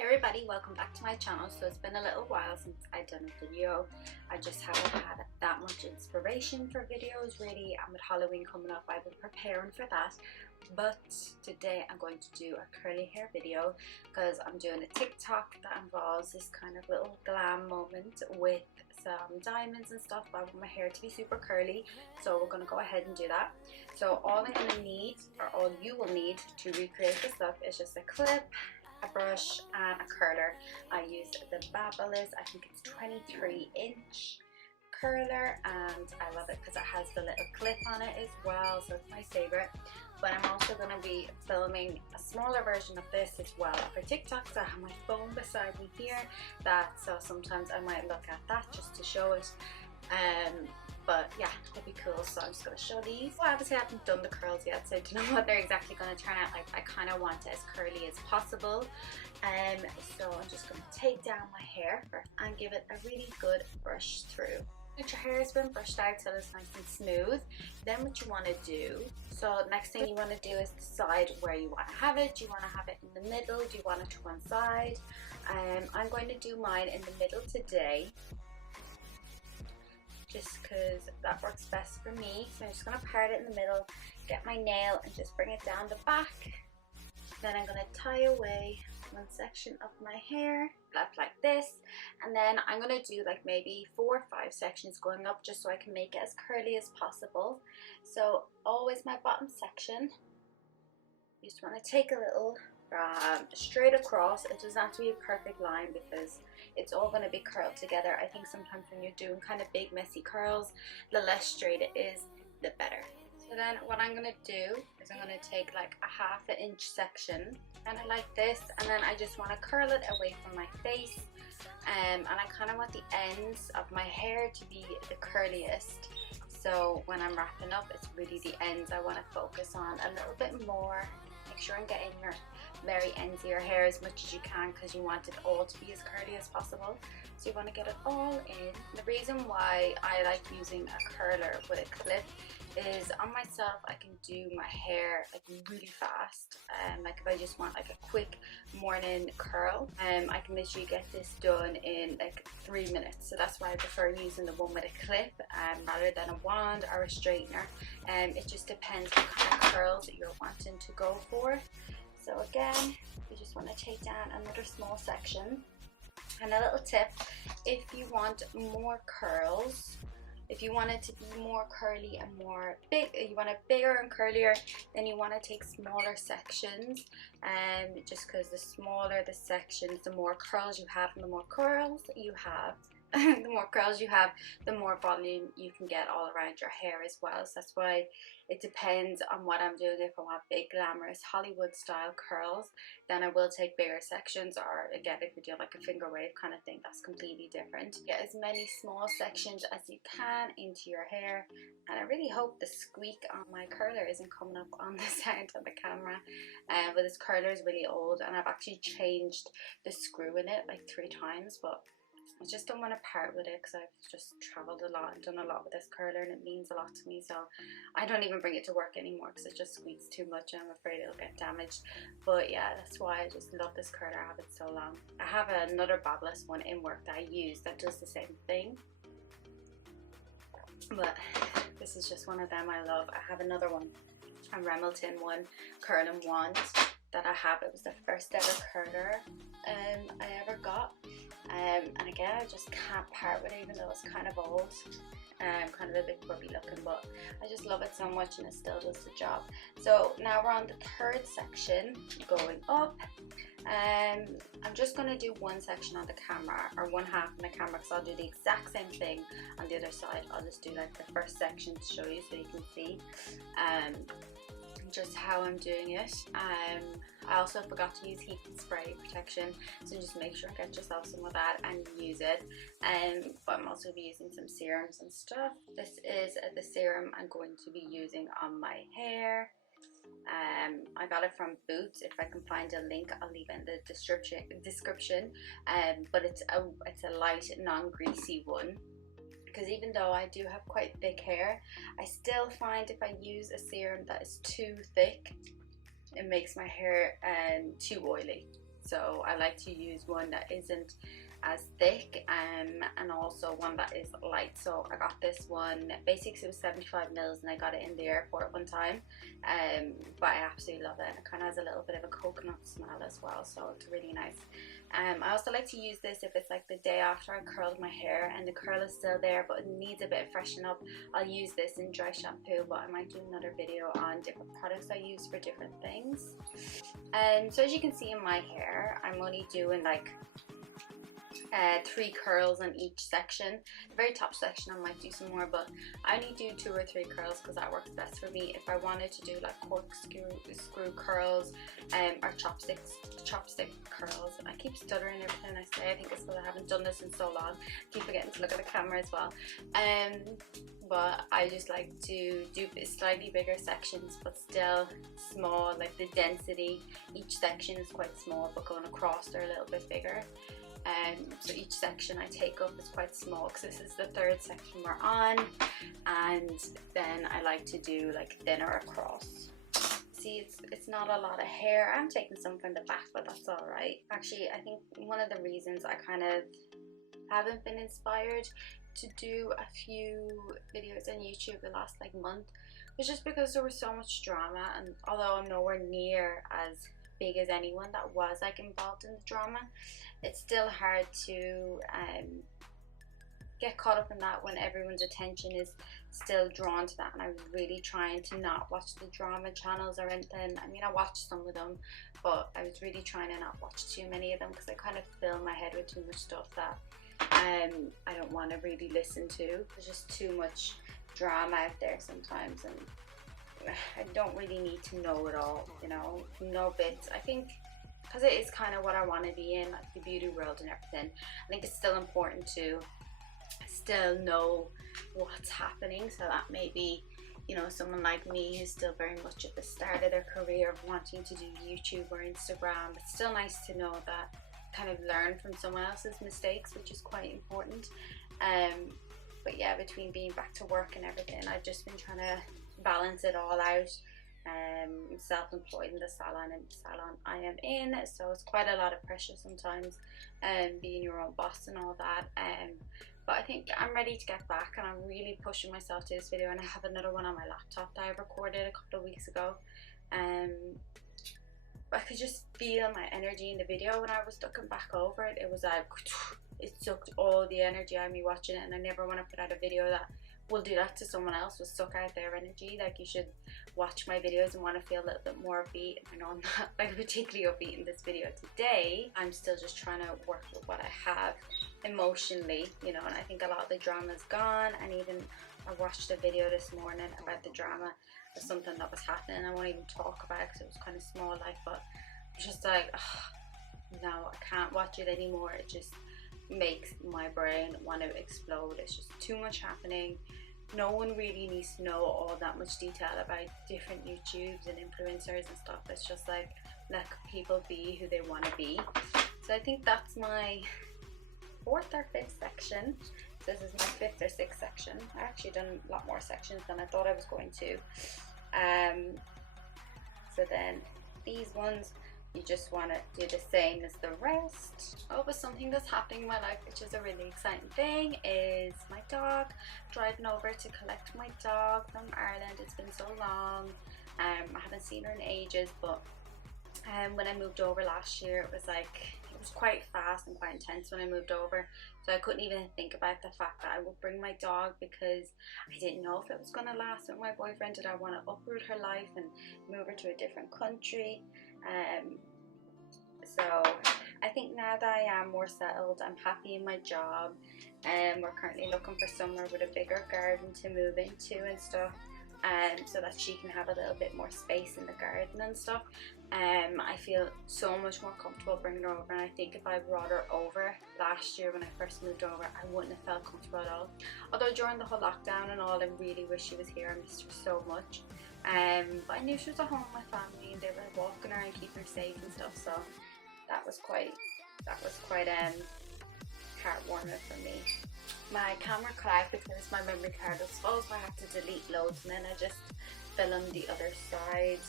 Hey everybody, welcome back to my channel. So it's been a little while since I've done a video. I just haven't had that much inspiration for videos really, and with Halloween coming up I've been preparing for that. But today I'm going to do a curly hair video because I'm doing a TikTok that involves this kind of little glam moment with some diamonds and stuff, but I want my hair to be super curly, so we're going to go ahead and do that. So all I'm going to need, or all you will need to recreate this look, is just a clip, a brush and a curler. I used the Babyliss, I think it's 23-inch curler, and I love it because it has the little clip on it as well, so it's my favorite. But I'm also going to be filming a smaller version of this as well for TikTok, so I have my phone beside me here, so sometimes I might look at that just to show it. But yeah, it'll be cool. So I'm just going to show these. Well, obviously I haven't done the curls yet, so I don't know what they're exactly going to turn out like. I kind of want it as curly as possible. So I'm just going to take down my hair first and give it a really good brush through. Once your hair has been brushed out so it's nice and smooth, then what you want to do, so next thing you want to do is decide where you want to have it. Do you want to have it in the middle? Do you want it to one side? I'm going to do mine in the middle today, just because that works best for me. So I'm just going to part it in the middle, get my nail and just bring it down the back. Then I'm going to tie away one section of my hair left like this, and then I'm going to do like maybe 4 or 5 sections going up, just so I can make it as curly as possible. So always my bottom section, you just want to take a little straight across. It doesn't have to be a perfect line because it's all going to be curled together. I think sometimes when you're doing kind of big messy curls, the less straight it is, the better. So then what I'm going to do is I'm going to take like a 1/2 inch section, kind of like this, and then I just want to curl it away from my face, and I kind of want the ends of my hair to be the curliest. So when I'm wrapping up, it's really the ends I want to focus on a little bit more. Make sure I'm getting your very ends of your hair as much as you can, because you want it all to be as curly as possible. So you want to get it all in. The reason why I like using a curler with a clip is on myself I can do my hair like really fast, like if I just want like a quick morning curl, I can literally get this done in like 3 minutes. So that's why I prefer using the one with a clip rather than a wand or a straightener. It just depends what kind of curls that you're wanting to go for. So again, you just want to take down another small section. And a little tip, if you want more curls, if you want it to be more curly and more big, you want it bigger and curlier, then you want to take smaller sections. Just because the smaller the sections, the more curls you have, and the more curls you have, the more curls you have, the more volume you can get all around your hair as well. So that's why it depends on what I'm doing. If I want big glamorous Hollywood style curls, then I will take bigger sections, or again if you do like a finger wave kind of thing, that's completely different. Get as many small sections as you can into your hair, and I really hope the squeak on my curler isn't coming up on the sound of the camera. But this curler is really old, and I've actually changed the screw in it like 3 times, but I just don't want to part with it because I've just travelled a lot and done a lot with this curler, and it means a lot to me. So I don't even bring it to work anymore because it just squeaks too much and I'm afraid it'll get damaged. But yeah, that's why I just love this curler. I have it so long. I have another Babyliss one in work that I use that does the same thing, but this is just one of them I love. I have another one, a Remington one, curling wand that I have. It was the first ever curler I ever got. And again, I just can't part with it, even though it's kind of old, kind of a bit grubby looking, but I just love it so much and it still does the job. So now we're on the 3rd section going up. I'm just going to do one section on the camera, or 1/2 on the camera, because I'll do the exact same thing on the other side. I'll just do like the first section to show you so you can see just how I'm doing it. I also forgot to use heat spray protection, so just make sure and get yourself some of that and use it. But I'm also be using some serums and stuff. This is the serum I'm going to be using on my hair. I got it from Boots. If I can find a link, I'll leave it in the description. But it's a light, non-greasy one, because even though I do have quite thick hair, I still find if I use a serum that is too thick, it makes my hair too oily. So I like to use one that isn't as thick and also one that is light. So I got this one, basically it was 75 mils, and I got it in the airport one time, but I absolutely love it, and it kind of has a little bit of a coconut smell as well, so it's really nice. I also like to use this if it's like the day after I curled my hair and the curl is still there but it needs a bit of freshen up. I'll use this in dry shampoo, but I might do another video on different products I use for different things. So as you can see in my hair, I'm only doing like 3 curls on each section. The very top section I might do some more, but I only do 2 or 3 curls because that works best for me. If I wanted to do like corkscrew curls or chopstick curls, and I keep stuttering everything I say. I think it's because I haven't done this in so long. I keep forgetting to look at the camera as well. But I just like to do slightly bigger sections but still small, like the density, each section is quite small but going across they're a little bit bigger. So each section I take up is quite small because this is the 3rd section we're on, and then I like to do like thinner across. See, it's not a lot of hair. I'm taking some from the back, but that's alright. Actually, I think one of the reasons I kind of haven't been inspired to do a few videos on YouTube the last like month was just because there was so much drama, and although I'm nowhere near as big as anyone that was like involved in the drama, it's still hard to get caught up in that when everyone's attention is still drawn to that. And I was really trying to not watch the drama channels or anything. I mean, I watched some of them, but I was really trying to not watch too many of them because I kind of fill my head with too much stuff that I don't want to really listen to. There's just too much drama out there sometimes, and I don't really need to know it all, you know, no bits. I think because it is kind of what I want to be in, like the beauty world and everything, I think it's still important to still know what's happening, so that maybe, you know, someone like me who's still very much at the start of their career of wanting to do YouTube or Instagram, it's still nice to know that, kind of learn from someone else's mistakes, which is quite important. But yeah, between being back to work and everything, I've just been trying to balance it all out. Self-employed in the salon I am in, so it's quite a lot of pressure sometimes, being your own boss and all that. But I think I'm ready to get back, and I'm really pushing myself to this video, and I have another one on my laptop that I recorded a couple of weeks ago. I could just feel my energy in the video when I was looking back over it. It was like, it sucked all the energy out of me watching it, and I never want to put out a video that will do that to someone else, will suck out their energy. Like, you should watch my videos and want to feel a little bit more upbeat. I know I'm not like particularly upbeat in this video today. I'm still just trying to work with what I have emotionally, you know, and I think a lot of the drama's gone. And even I watched a video this morning about the drama of something that was happening. I won't even talk about it because it was kind of small, like, but it's just like, no, I can't watch it anymore. It just makes my brain want to explode. It's just too much happening. No one really needs to know all that much detail about different YouTubes and influencers and stuff. It's just like, let people be who they want to be. So I think that's my 4th or 5th section. So this is my 5th or 6th section. I actually done a lot more sections than I thought I was going to. So then these ones, you just want to do the same as the rest. Oh, but something that's happening in my life, which is a really exciting thing, is my dog. Driving over to collect my dog from Ireland. It's been so long. I haven't seen her in ages, but when I moved over last year, it was quite fast and quite intense when I moved over. So I couldn't even think about the fact that I would bring my dog, because I didn't know if it was going to last with my boyfriend. Did I want to uproot her life and move her to a different country? So I think now that I am more settled, I'm happy in my job, and we're currently looking for somewhere with a bigger garden to move into and stuff, so that she can have a little bit more space in the garden and stuff. I feel so much more comfortable bringing her over, and I think if I brought her over last year when I first moved over, I wouldn't have felt comfortable at all. Although during the whole lockdown and all, I really wish she was here. I missed her so much. But I knew she was at home with my family, and they were walking her and keeping her safe and stuff, so that was quite heartwarming for me. My camera cut out because my memory card was full, so I had to delete loads, and then I just filmed the other side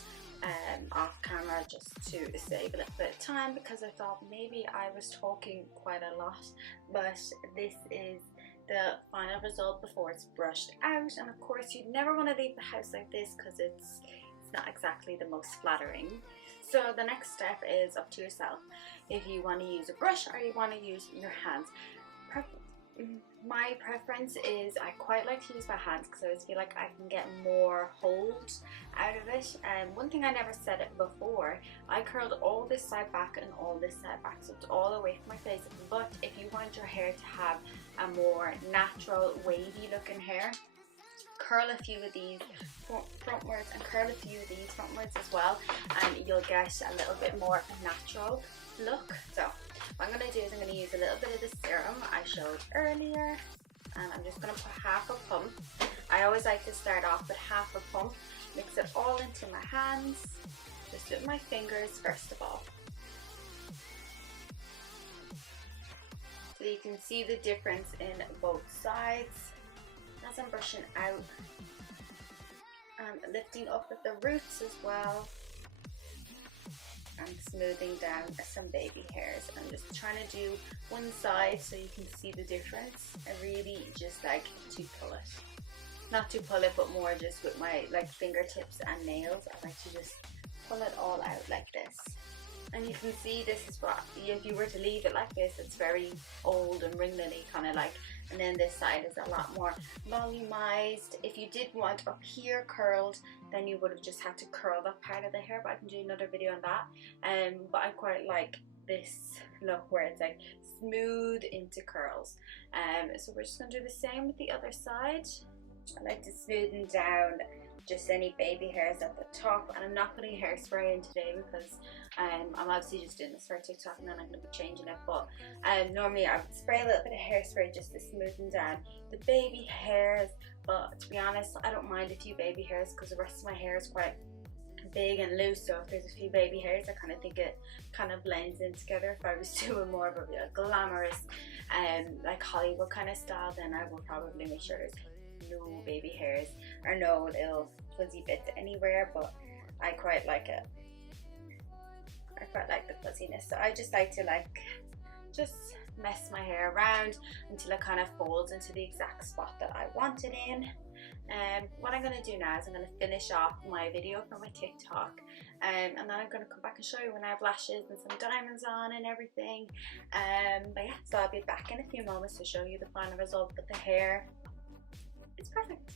off camera just to save a little bit of time, because I thought maybe I was talking quite a lot. But this is the final result before it's brushed out, and of course you'd never want to leave the house like this because it's not exactly the most flattering. So the next step is up to yourself. If you want to use a brush or you want to use your hands. My preference is I quite like to use my hands because I always feel like I can get more hold out of it. And one thing I never said it before, I curled all this side back and all this side back, so it's all away from my face. But if you want your hair to have a more natural wavy looking hair, curl a few of these frontwards and curl a few of these frontwards as well, and you'll get a little bit more of a natural look. So what I'm going to do is I'm going to use a little bit of the serum I showed earlier, and I'm just going to put half a pump. I always like to start off with half a pump, mix it all into my hands, just with my fingers first of all. So you can see the difference in both sides. As I'm brushing out, I'm lifting up at the roots as well, and smoothing down some baby hairs. I'm just trying to do one side so you can see the difference. I really just like to pull it, not to pull it, but more just with my fingertips and nails. I like to just pull it all out like this. And you can see this is what, if you were to leave it like this, it's very old and ringletty kind of like. And then this side is a lot more volumized. If you did want up here curled, then you would have just had to curl that part of the hair, but I can do another video on that. But I quite like this look where it's like smooth into curls. So we're just going to do the same with the other side. I like to smoothen down just any baby hairs at the top, and I'm not putting hairspray in today because I'm obviously just doing this for TikTok, and then I'm going to be changing it. But normally I would spray a little bit of hairspray just to smoothen down the baby hairs. But to be honest, I don't mind a few baby hairs because the rest of my hair is quite big and loose. So if there's a few baby hairs, I kind of think it kind of blends in together. If I was doing more of a glamorous like Hollywood kind of style, then I would probably make sure there's no baby hairs or no little fuzzy bits anywhere. But I quite like it. I quite like the fuzziness, so I just like to just mess my hair around until it kind of folds into the exact spot that I want it in. What I'm going to do now is I'm going to finish off my video for my TikTok, and then I'm going to come back and show you when I have lashes and some diamonds on and everything. But yeah, so I'll be back in a few moments to show you the final result. But the hair is perfect.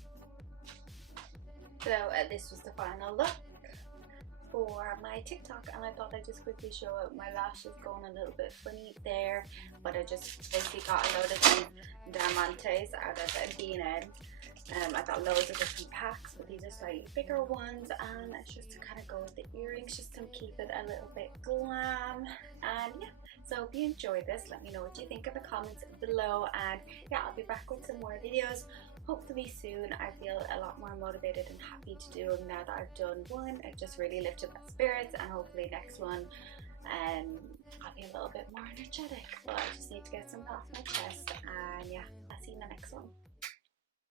So this was the final look for my TikTok, and I thought I'd just quickly show out my lashes going a little bit funny there, but I just basically got a load of these diamantes out of B&M. I got loads of different packs, but these are slightly bigger ones, and it's just to kind of go with the earrings, just to keep it a little bit glam. And yeah, so if you enjoyed this, let me know what you think in the comments below, and yeah, I'll be back with some more videos hopefully soon. I feel a lot more motivated and happy to do them now that I've done one. It just really lifted my spirits, and hopefully next one I'll be a little bit more energetic. Well, I just need to get some off my chest, and yeah, I'll see you in the next one.